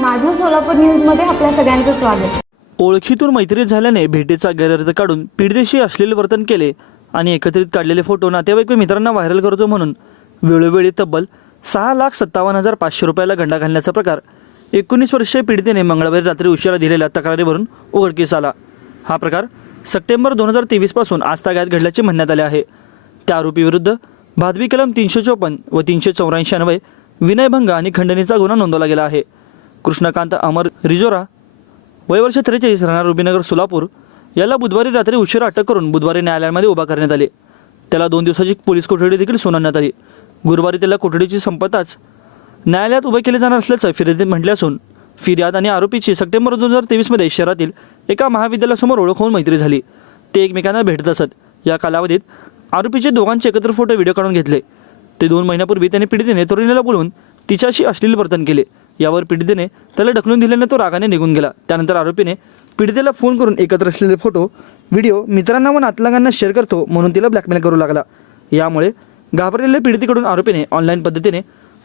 माझं सोलापूर न्यूजमध्ये आपल्या सगळ्यांचं स्वागत. ओळखीतून मैत्री झाल्याने भेटीचा गैरअर्थ काढून पीडदेशी अश्लील वर्तन केले आणि एकत्रित काढलेले फोटो नातेवाईक मित्रांना व्हायरल करतो म्हणून वेळोवेळी तब्बल सहा लाख सत्तावन्न हजार पाचशे रुपयाला गंडा घालण्याचा प्रकार. एकोणीस वर्षीय पीडितेने मंगळवारी रात्री उशिरा दिलेल्या तक्रारीवरून उघडकीस आला. हा प्रकार सप्टेंबर दोन हजार तेवीसपासून आज ताग्यात घडल्याचे म्हणण्यात आले आहे. त्या आरोपीविरुद्ध भादवी कलम तीनशे चोपन्न व तीनशे चौऱ्याऐंशी अन्वये विनयभंग आणि खंडणीचा गुन्हा नोंदवला गेला आहे. कृष्णकांत अमर रिजोरा वयवर्ष त्रेचाळीस राहणार रुबीनगर सोलापूर याला बुधवारी रात्री उशिरा अटक करून बुधवारी न्यायालयामध्ये उभा करण्यात आले. त्याला दोन दिवसाची पोलीस कोठडी देखील सुनावण्यात आली. गुरुवारी त्याला कोठडीची संपताच न्यायालयात उभे केले जाणार असल्याचं फिर्यादीत म्हटले असून फिर्याद आणि आरोपीची सप्टेंबर दोन हजार तेवीसमध्ये शहरातील एका महाविद्यालयासमोर ओळख होऊन मैत्री झाली. ते एकमेकांना भेटत असत. या कालावधीत आरोपीचे दोघांचे एकत्र फोटो व्हिडिओ काढून घेतले. ते दोन महिन्यापूर्वी त्याने पीडितेने तरुणीला बोलून तिच्याशी अश्लील वर्तन केले. यावर पीडितेने त्याला ढकलून दिल्याने तो रागाने निघून गेला. त्यानंतर आरोपीने पीडितेला फोन करून एकत्र असलेले फोटो व्हिडिओ मित्रांना व नातलगांना शेअर करतो म्हणून तिला ब्लॅकमेल करू लागला. यामुळे घाबरलेल्या पीडितेकडून आरोपीने ऑनलाईन पद्धतीने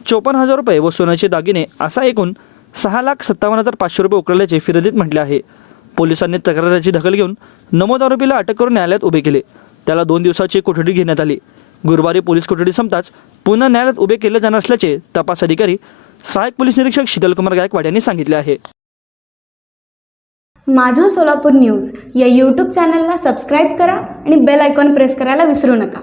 चोपन्न हजार रुपये व सोन्याचे दागिने असा एकूण सहा लाख सत्तावन्न हजार पाचशे रुपये उकळल्याचे फिर्यादीत म्हटले आहे. पोलिसांनी तक्रारीची दखल घेऊन नमोद आरोपीला अटक करून न्यायालयात उभे केले. त्याला दोन दिवसाची कोठडी घेण्यात आली. गुरुवारी पोलीस कोठडी संपताच पुन्हा न्यायालयात उभे केले जाणार असल्याचे तपास अधिकारी सहाय्यक पोलीस निरीक्षक शीतलकुमार गायकवाड यांनी सांगितले आहे. माझं सोलापूर न्यूज या यूट्यूब चॅनलला सबस्क्राईब करा आणि बेल आयकॉन प्रेस करायला विसरू नका.